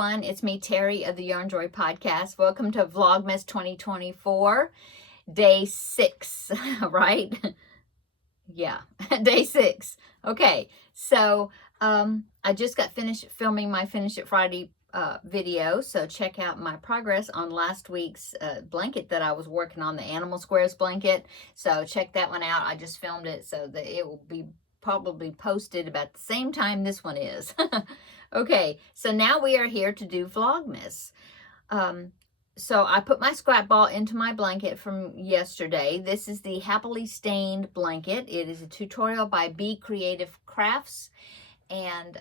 everyone. It's me, Terri of the Yarn Joy Podcast. Welcome to Vlogmas 2024, day 6, right? Yeah, day 6. Okay, so I just got finished filming my Finish It Friday video, so check out my progress on last week's blanket that I was working on, the Animal Squares blanket. So check that one out. I just filmed it so that it will be probably posted about the same time this one is. Okay, so now we are here to do Vlogmas. So I put my scrap ball into my blanket from yesterday. This is the Happily Stained blanket. It is a tutorial by Be Creative Crafts, and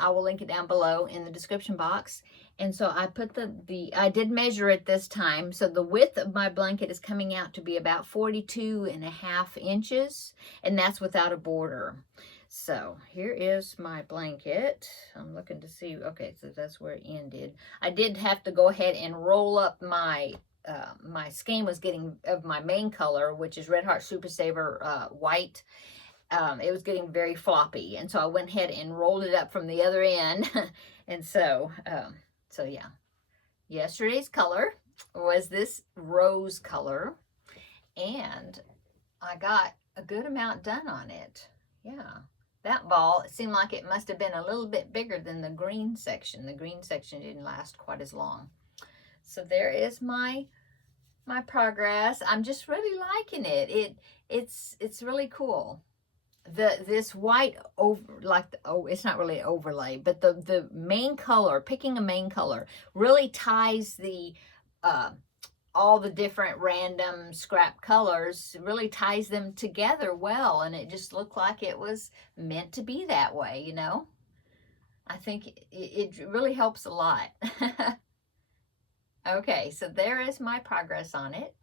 I will link it down below in the description box. And so I put I did measure it this time. So the width of my blanket is coming out to be about 42.5 inches, and that's without a border. So here is my blanket. I'm looking to see, okay, so that's where it ended. I did have to go ahead and roll up my skein was getting of my main color, which is Red Heart Super Saver white. It was getting very floppy, and so I went ahead and rolled it up from the other end. And so yeah, yesterday's color was this rose color, and I got a good amount done on it. Yeah, that ball, it seemed like it must have been a little bit bigger than the green section. The green section didn't last quite as long. So there is my progress. I'm just really liking it. It's really cool. This white it's not really overlay, but the main color, picking a main color really ties the all the different random scrap colors, really ties them together well, and it just looked like it was meant to be that way, you know. I think it really helps a lot. Okay, so there is my progress on it.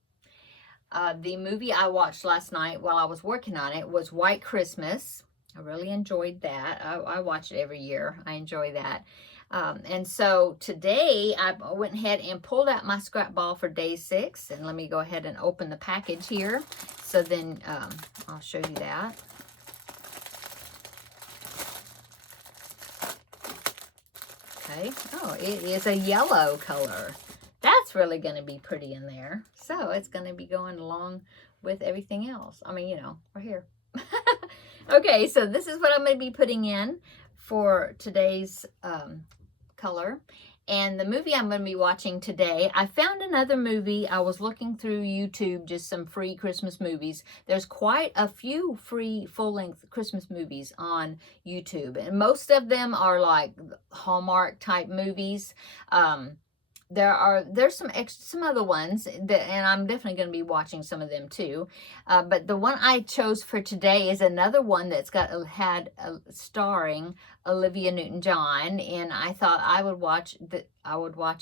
The movie I watched last night while I was working on it was White Christmas. I really enjoyed that. I watch it every year. I enjoy that. And so today I went ahead and pulled out my scrap ball for day 6. And let me go ahead and open the package here. So then I'll show you that. Okay. Oh, it is a yellow color. That's really going to be pretty in there. So it's going to be going along with everything else. I mean, you know, we're here. Okay, so this is what I'm going to be putting in for today's color. And the movie I'm going to be watching today, I found another movie. I was looking through YouTube, just some free Christmas movies. There's quite a few free full-length Christmas movies on YouTube. And most of them are like Hallmark type movies. There's some other ones that, and I'm definitely going to be watching some of them too. But the one I chose for today is another one that's starring Olivia Newton-John, and I thought I would watch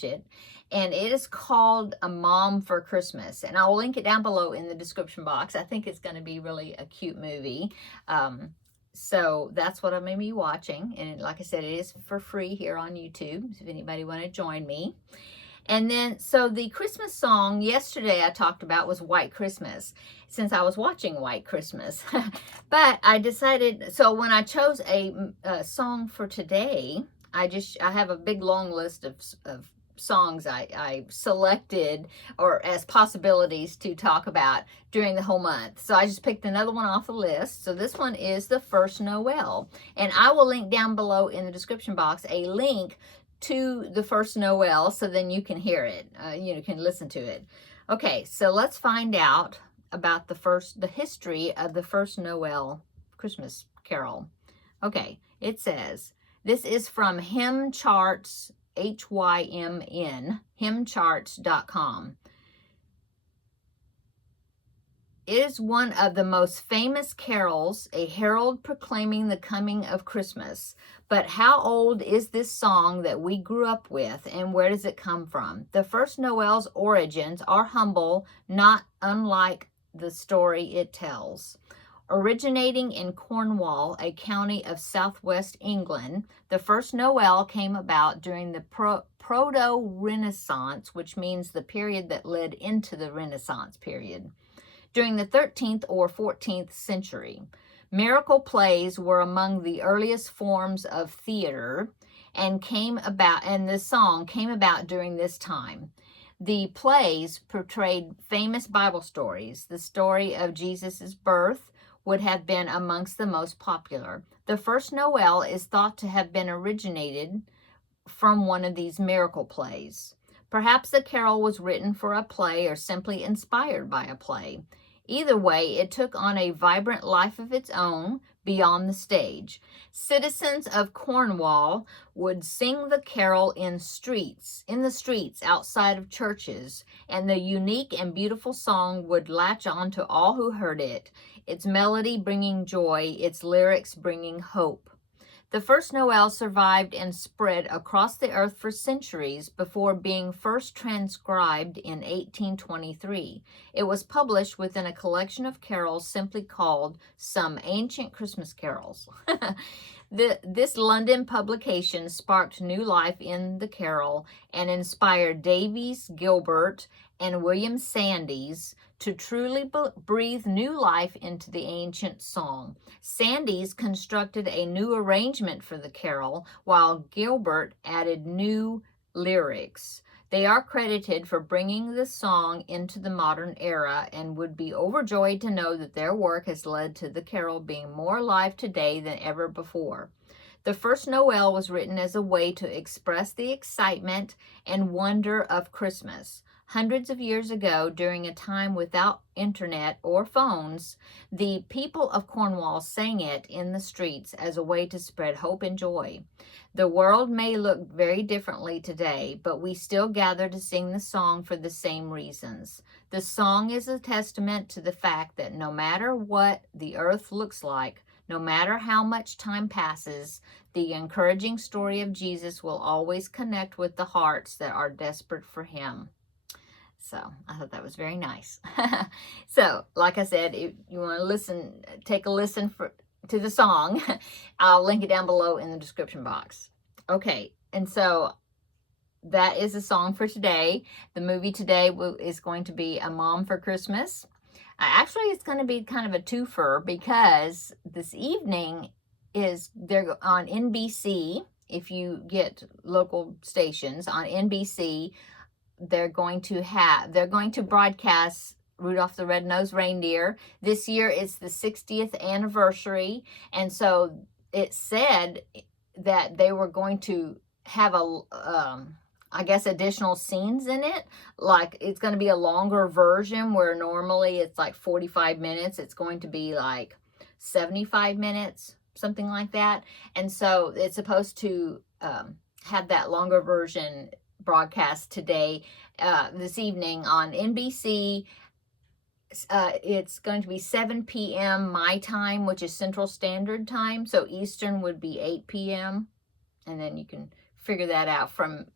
it. And it is called A Mom for Christmas, and I will link it down below in the description box. I think it's going to be really a cute movie. So that's what I'm going to be watching. And like I said, it is for free here on YouTube, if anybody want to join me. And then, so the Christmas song yesterday I talked about was White Christmas, since I was watching White Christmas. But I decided, so when I chose a song for today, I have a big long list of songs I selected or as possibilities to talk about during the whole month. So I just picked another one off the list. So this one is The First Noel. And I will link down below in the description box a link to The First Noel, so then you can hear it. You can listen to it. Okay, so let's find out about the history of The First Noel Christmas Carol. Okay, it says, this is from Hymn Charts, HYMN, hymncharts.com. It is one of the most famous carols, a herald proclaiming the coming of Christmas. But how old is this song that we grew up with, and where does it come from? The First Noel's origins are humble, not unlike the story it tells. Originating in Cornwall, a county of southwest England, the first Noel came about during the Proto-Renaissance, which means the period that led into the Renaissance period. During the 13th or 14th century, miracle plays were among the earliest forms of theater, and the song came about during this time. The plays portrayed famous Bible stories. The story of Jesus' birth would have been amongst the most popular. The first Noel is thought to have been originated from one of these miracle plays. Perhaps the carol was written for a play or simply inspired by a play. Either way, it took on a vibrant life of its own beyond the stage. Citizens of Cornwall would sing the carol in the streets outside of churches, and the unique and beautiful song would latch on to all who heard it, its melody bringing joy, its lyrics bringing hope. The first Noel survived and spread across the earth for centuries before being first transcribed in 1823. It was published within a collection of carols simply called Some Ancient Christmas Carols. This London publication sparked new life in the carol and inspired Davies Gilbert and William Sandys to truly breathe new life into the ancient song. Sandys constructed a new arrangement for the carol, while Gilbert added new lyrics. They are credited for bringing the song into the modern era and would be overjoyed to know that their work has led to the carol being more alive today than ever before. The first Noel was written as a way to express the excitement and wonder of Christmas. Hundreds of years ago, during a time without internet or phones, the people of Cornwall sang it in the streets as a way to spread hope and joy. The world may look very differently today, but we still gather to sing the song for the same reasons. The song is a testament to the fact that no matter what the earth looks like, no matter how much time passes, the encouraging story of Jesus will always connect with the hearts that are desperate for him. So I thought that was very nice. So, like I said, if you want to take a listen to the song, I'll link it down below in the description box. Okay, and so that is the song for today. The movie today is going to be A Mom for Christmas. Actually, it's going to be kind of a twofer because this evening they're on NBC. If you get local stations on NBC, they're going to broadcast Rudolph the Red-Nosed Reindeer. This year it's the 60th anniversary, and so it said that they were going to have I guess additional scenes in it. Like, it's going to be a longer version where normally it's like 45 minutes. It's going to be like 75 minutes, something like that. And so it's supposed to have that longer version broadcast today, this evening on NBC. It's going to be 7 p.m. my time, which is Central Standard Time. So Eastern would be 8 p.m. And then you can figure that out from,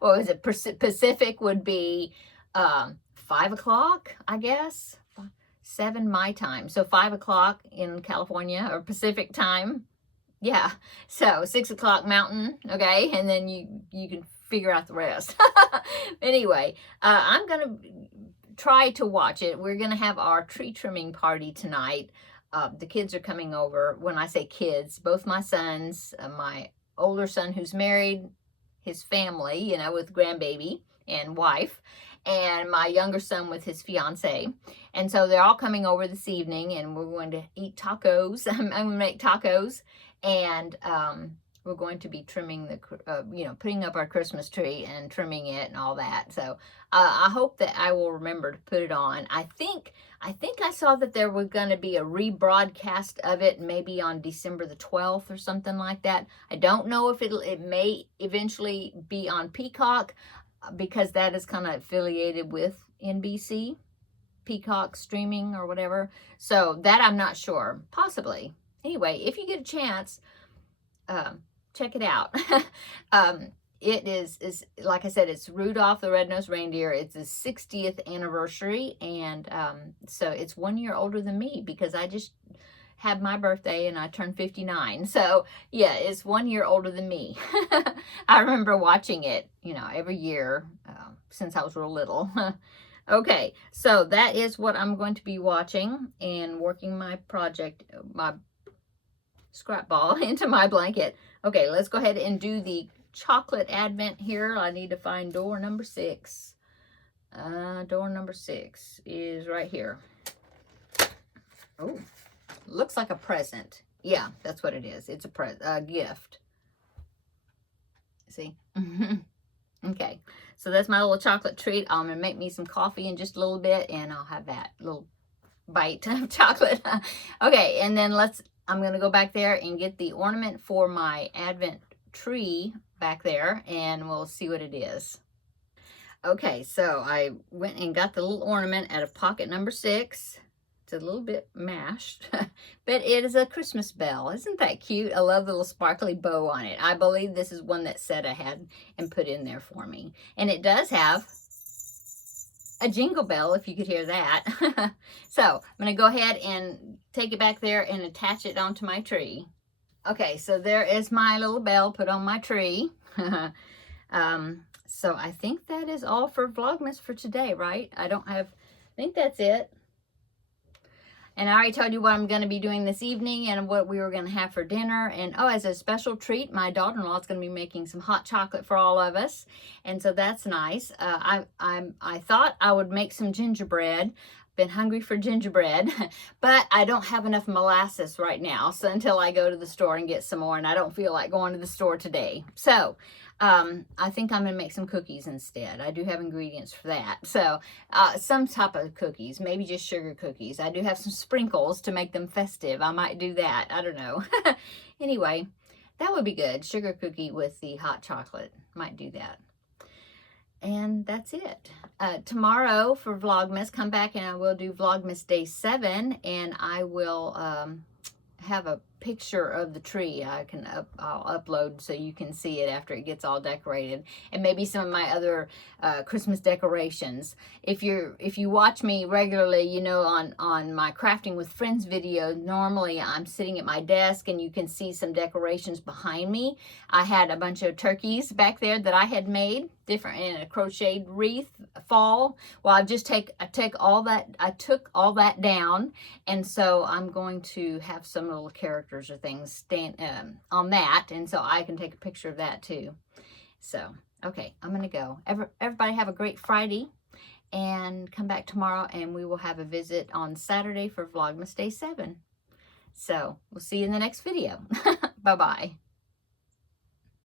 what was it? Pacific would be 5 o'clock, I guess. 7 my time. So 5 o'clock in California, or Pacific time. Yeah. So 6 o'clock Mountain. Okay. And then you can figure out the rest. Anyway, I'm going to try to watch it. We're going to have our tree trimming party tonight. The kids are coming over. When I say kids, both my sons, my older son who's married, his family, with grandbaby and wife, and my younger son with his fiance. And so they're all coming over this evening, and we're going to eat tacos. I'm going to make tacos, and we're going to be trimming putting up our Christmas tree and trimming it and all that. So I hope that I will remember to put it on. I think I saw that there was going to be a rebroadcast of it, maybe on December the 12th or something like that. I don't know if it may eventually be on Peacock, because that is kind of affiliated with NBC, Peacock streaming or whatever. So that I'm not sure. Possibly. Anyway, if you get a chance, check it out. It is like I said, it's Rudolph the Red-Nosed Reindeer. It's the 60th anniversary, and so it's 1 year older than me, because I just had my birthday and I turned 59. So yeah, it's 1 year older than me. I remember watching it, every year since I was real little. Okay, so that is what I'm going to be watching and working my project, my scrap ball into my blanket. Okay, let's go ahead and do the chocolate advent here. I need to find door number 6. Door number 6 is right here. Oh, looks like a present. Yeah, that's what it is. It's a gift. See? Okay, so that's my little chocolate treat. I'm gonna make me some coffee in just a little bit, and I'll have that little bite of chocolate. Okay, and then I'm gonna go back there and get the ornament for my Advent tree back there, and we'll see what it is. Okay, so I went and got the little ornament out of pocket number 6. It's a little bit mashed, but it is a Christmas bell. Isn't that cute? I love the little sparkly bow on it. I believe this is one that Seta had and put in there for me. And it does have a jingle bell, if you could hear that. So I'm going to go ahead and take it back there and attach it onto my tree. Okay, so there is my little bell put on my tree. So I think that is all for Vlogmas for today, right? I think that's it. And I already told you what I'm going to be doing this evening and what we were going to have for dinner. And oh, as a special treat, my daughter-in-law is going to be making some hot chocolate for all of us. And so that's nice. I thought I would make some gingerbread. Been hungry for gingerbread, but I don't have enough molasses right now. So until I go to the store and get some more, and I don't feel like going to the store today. So I think I'm going to make some cookies instead. I do have ingredients for that. So some type of cookies, maybe just sugar cookies. I do have some sprinkles to make them festive. I might do that. I don't know. Anyway, that would be good. Sugar cookie with the hot chocolate. Might do that. And that's it. Tomorrow for Vlogmas, come back and I will do Vlogmas Day 7, and I will have a picture of the tree. I'll upload so you can see it after it gets all decorated, and maybe some of my other Christmas decorations. If you watch me regularly, you know, on my Crafting with Friends video, normally I'm sitting at my desk and you can see some decorations behind me. I had a bunch of turkeys back there that I had made different in a crocheted wreath fall. Well, I took all that down, and so I'm going to have some little characters or things stand on that, and so I can take a picture of that too. So okay, I'm gonna go. Everybody have a great Friday, and come back tomorrow, and we will have a visit on Saturday for Vlogmas Day 7. So we'll see you in the next video. Bye bye.